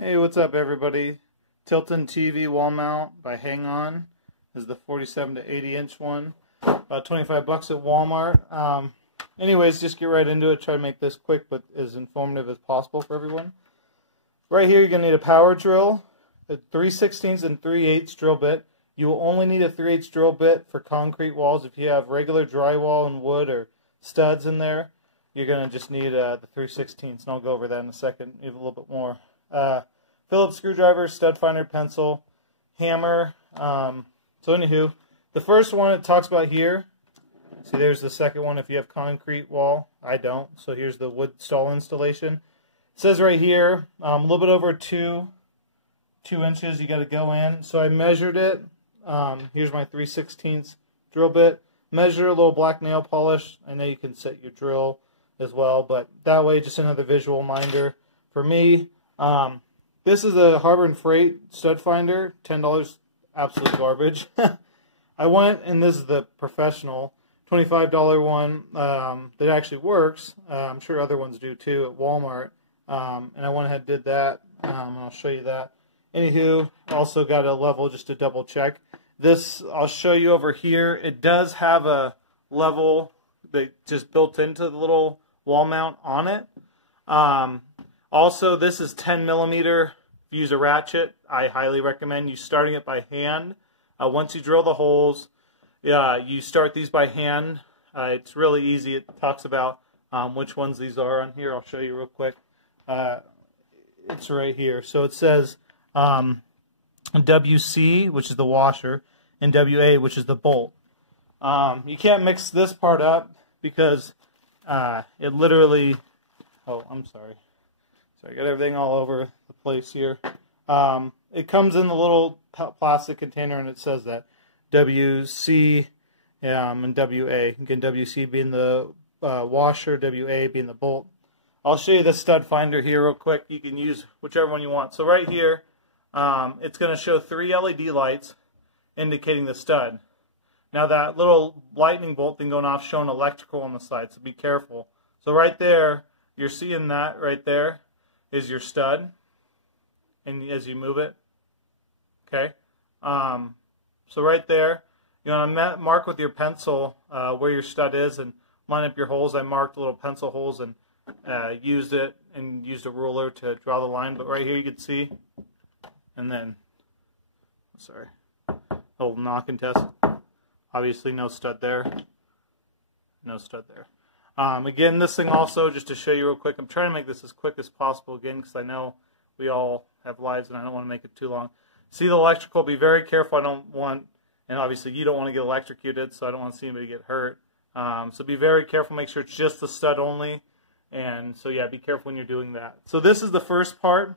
Hey, what's up everybody? Tilton TV wall mount by Hang On. This is the 47 to 80 inch one. About 25 bucks at Walmart. Anyways, just get right into it. Try to make this quick but as informative as possible for everyone. Right here you're going to need a power drill, a 3/16 and 3/8 drill bit. You will only need a 3/8 drill bit for concrete walls. If you have regular drywall and wood or studs in there, you're going to just need the 3/16, and I'll go over that in a second, even a little bit more. Phillips screwdriver, stud finder, pencil, hammer. So anywho, the first one it talks about here. See, there's the second one if you have concrete wall. I don't. So here's the wood stall installation. It says right here, a little bit over 2 inches you got to go in. So I measured it. Here's my 3/16 drill bit. Measure a little black nail polish. I know you can set your drill as well, but that way, just another visual reminder for me. This is a Harbor and Freight stud finder, $10, absolute garbage. I went, and this is the professional, $25 one that actually works. I'm sure other ones do too at Walmart. And I went ahead and did that, and I'll show you that. Anywho, also got a level just to double check. This, I'll show you over here. It does have a level that just built into the little wall mount on it. Also, this is 10 millimeter. If you use a ratchet, I highly recommend you starting it by hand. Once you drill the holes, you start these by hand. It's really easy. It talks about which ones these are on here. I'll show you real quick. It's right here. So it says WC, which is the washer, and WA, which is the bolt. You can't mix this part up because it literally... Oh, I'm sorry. So I got everything all over the place here. It comes in the little plastic container, and it says that WC and WA. Again, WC being the washer, WA being the bolt. I'll show you the stud finder here real quick. You can use whichever one you want. So right here, it's going to show 3 LED lights indicating the stud. Now that little lightning bolt thing going off showing electrical on the side, so be careful. So right there, you're seeing that right there is your stud, and as you move it, okay. So right there, you want to mark with your pencil where your stud is and line up your holes. I marked little pencil holes and used a ruler to draw the line. But right here you can see, and then, sorry, little knock and test. Obviously no stud there, no stud there. Again, this thing also, just to show you real quick, I'm trying to make this as quick as possible again because I know we all have lives and I don't want to make it too long. See the electrical, be very careful. I don't want, and obviously you don't want to get electrocuted, so I don't want to see anybody get hurt. So be very careful, make sure it's just the stud only. And so yeah, be careful when you're doing that. So this is the first part.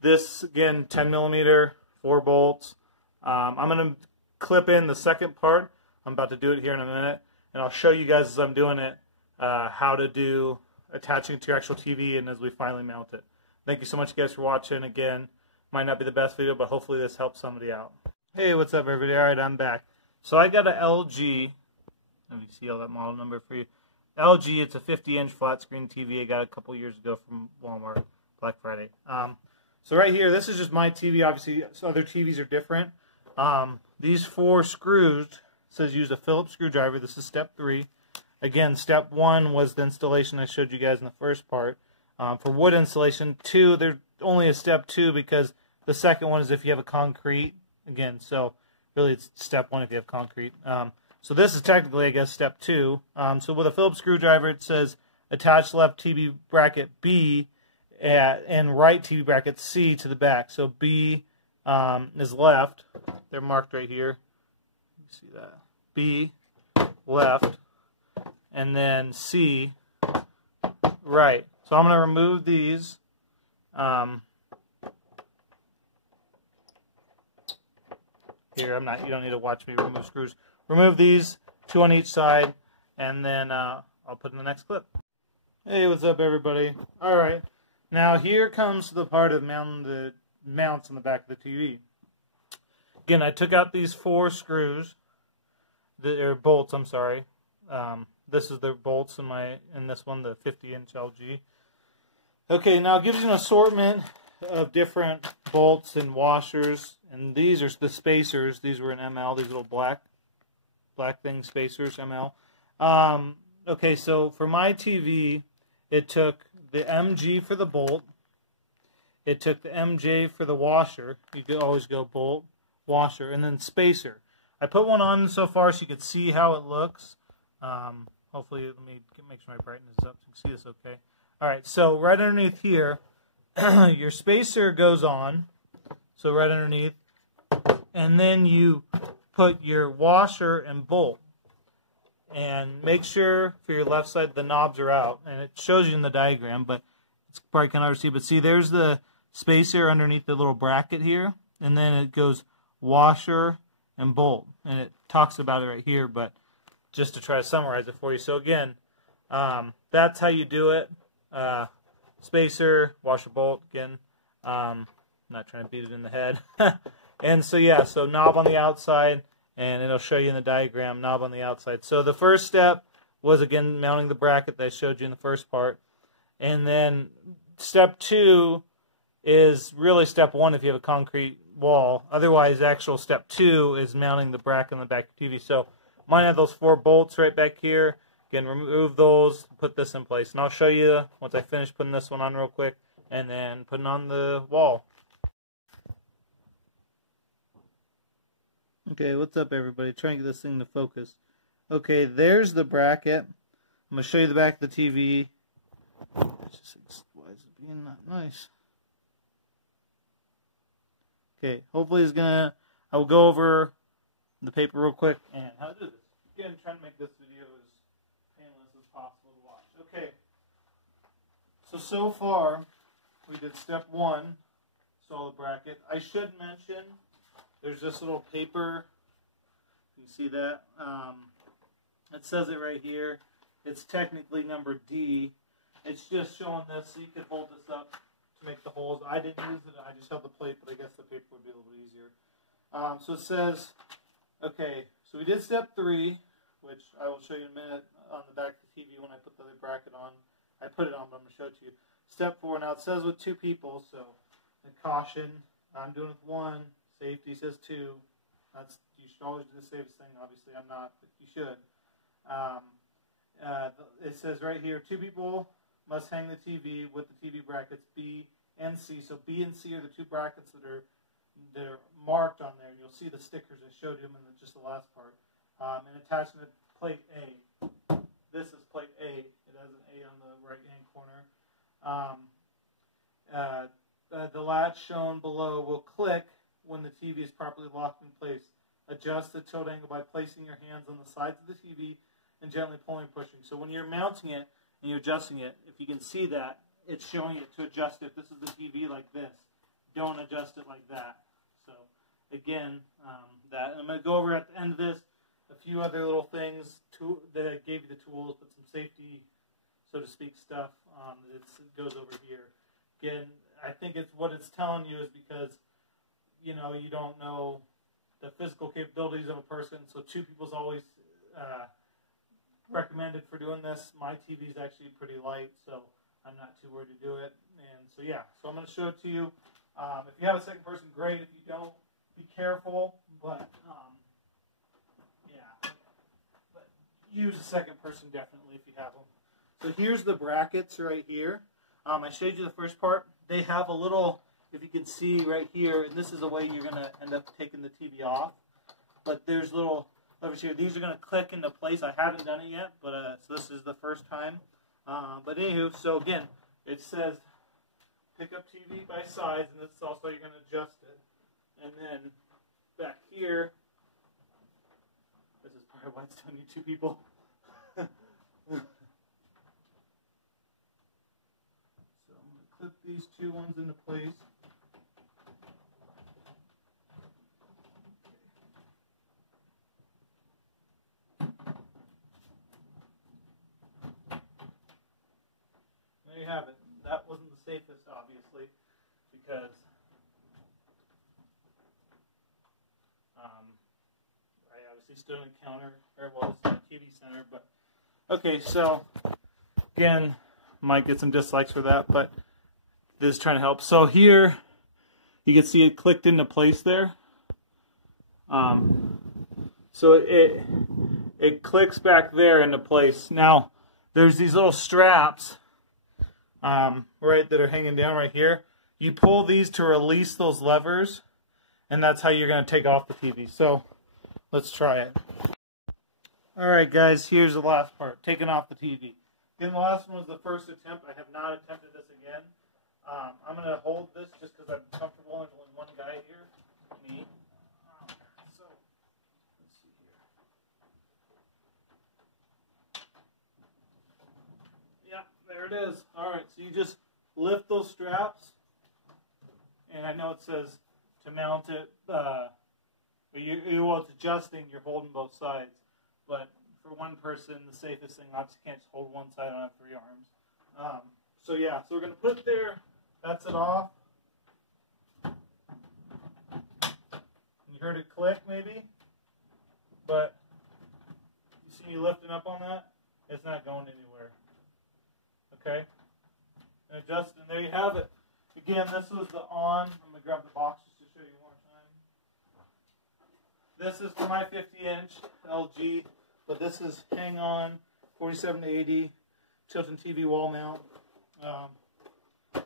This, again, 10 millimeter, 4 bolts. I'm going to clip in the second part. I'm about to do it here in a minute, and I'll show you guys as I'm doing it how to do attaching to your actual TV and as we finally mount it. Thank you so much, guys, for watching. Again, might not be the best video, but hopefully this helps somebody out. Hey, what's up, everybody? All right, I'm back. So I got a LG. Let me see all that model number for you. LG, it's a 50-inch flat screen TV I got a couple years ago from Walmart, Black Friday. So right here, this is just my TV. Obviously, other TVs are different. These 4 screws, says use a Phillips screwdriver. This is step 3. Again, step 1 was the installation I showed you guys in the first part. For wood installation, 2, there's only a step 2 because the second one is if you have a concrete. Again, so really it's step 1 if you have concrete. So this is technically, I guess, step 2. So with a Phillips screwdriver, it says attach left TV bracket B and right TV bracket C to the back. So B is left. They're marked right here. You see that? B, left. And then C, right. So I'm going to remove these. Here, you don't need to watch me remove screws. Remove these, 2 on each side, and then I'll put in the next clip. Hey, what's up, everybody? All right. Now here comes the part of mounting the mounts on the back of the TV. Again, I took out these 4 screws, or bolts, I'm sorry. This is the bolts in this one, the 50-inch LG. Okay, now it gives you an assortment of different bolts and washers, and these are the spacers. These were in ML. These little black thing spacers, ML. Okay, so for my TV, it took the MG for the bolt. It took the MJ for the washer. You could always go bolt, washer, and then spacer. I put one on so far so you could see how it looks. Hopefully, let me make sure my brightness is up so you can see this okay. All right, so right underneath here, your spacer goes on, so right underneath, and then you put your washer and bolt. And make sure for your left side the knobs are out, and it shows you in the diagram, but it's probably kind of hard to see. But see, there's the spacer underneath the little bracket here, and then it goes washer and bolt, and it talks about it right here, but just to try to summarize it for you. So again, that's how you do it. Spacer, washer, bolt, again, not trying to beat it in the head. And so yeah, so knob on the outside, and it'll show you in the diagram, knob on the outside. So the first step was, again, mounting the bracket that I showed you in the first part. And then step 2 is really step 1 if you have a concrete wall. Otherwise, actual step 2 is mounting the bracket on the back of your TV. So mine have those 4 bolts right back here. Again, remove those, put this in place. And I'll show you once I finish putting this one on real quick, and then putting on the wall. Okay, what's up everybody? Trying to get this thing to focus. Okay, there's the bracket. I'm going to show you the back of the TV. Why is it being not nice? Okay, hopefully I will go over the paper real quick and how to do this. Again, trying to make this video as painless as possible to watch. Okay, so far we did step 1, solid bracket. I should mention there's this little paper, you can see that, it says it right here. It's technically number D. It's just showing this so you can hold this up to make the holes. I didn't use it, I just held the plate, but I guess the paper would be a little bit easier. So it says, okay, so we did step 3, which I will show you in a minute on the back of the TV when I put the other bracket on. I put it on, but I'm going to show it to you. Step 4, now it says with 2 people, so caution, I'm doing it with 1. Safety says 2. You should always do the safest thing. Obviously, I'm not, but you should. It says right here, 2 people must hang the TV with the TV brackets B and C. So B and C are the 2 brackets that are marked on there. And you'll see the stickers I showed you in just the last part. And attaching to plate A. This is plate A. It has an A on the right-hand corner. The latch shown below will click when the TV is properly locked in place. Adjust the tilt angle by placing your hands on the sides of the TV and gently pulling and pushing. So when you're mounting it and you're adjusting it, if you can see that, it's showing it to adjust it. If this is the TV like this, don't adjust it like that. So again, that. I'm going to go over at the end of this a few other little things that I gave you the tools, but some safety, so to speak, stuff that goes over here. Again, I think what it's telling you is because you don't know the physical capabilities of a person, so 2 people is always recommended for doing this. My TV is actually pretty light, so I'm not too worried to do it. And so yeah, so I'm going to show it to you. If you have a second person, great. If you don't, be careful, but yeah, but use a second person definitely if you have them. So here's the brackets right here. I showed you the first part. They have a little, if you can see right here, and this is the way you're going to end up taking the TV off. But there's little levers here. These are going to click into place. I haven't done it yet, but so this is the first time. But anywho, so again, it says pick up TV by size, and this is also you're going to adjust it. And then back here, this is probably why it's telling you 2 people. So I'm going to clip these 2 ones into place. There you have it. That wasn't the safest, obviously, because I obviously stood on the counter, or it was the TV center. But okay, so again, might get some dislikes for that, but this is trying to help. So here, you can see it clicked into place there. So it clicks back there into place. Now, there's these little straps, right, that are hanging down right here. You pull these to release those levers, and that's how you're going to take off the TV. So, let's try it. Alright guys, here's the last part, taking off the TV. Again, the last one was the first attempt. I have not attempted this again. I'm going to hold this just because I'm comfortable and there's only one guy here, me. So, let's see here. Yeah, there it is. Alright, so you just lift those straps, and I know it says to mount it, well, it's adjusting, you're holding both sides. But for one person, the safest thing, obviously can't just hold one side, I don't have 3 arms. So yeah, so we're going to put it there, that's it off. You heard it click maybe, but you see me lifting up on that? It's not going anywhere. Okay? And adjust, and there you have it. Again, this was the on. I'm going to grab the box just to show you one more time. This is for my 50-inch LG. But this is hang on, 47 to 80, Tilton TV wall mount.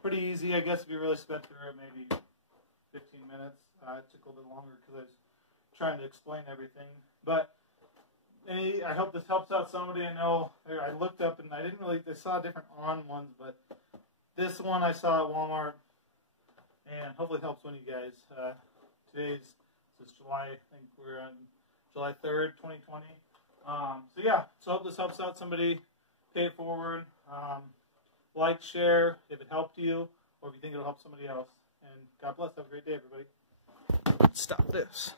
Pretty easy, I guess, if you really spent through it, maybe 15 minutes. It took a little bit longer because I was trying to explain everything. But I hope this helps out somebody. I know I looked up and I saw different on ones, but this one I saw at Walmart, and hopefully it helps one of you guys. This is July, I think we're on July 3rd, 2020. So yeah, so I hope this helps out somebody. Pay it forward. Like, share if it helped you, or if you think it'll help somebody else. And God bless. Have a great day, everybody. Stop this.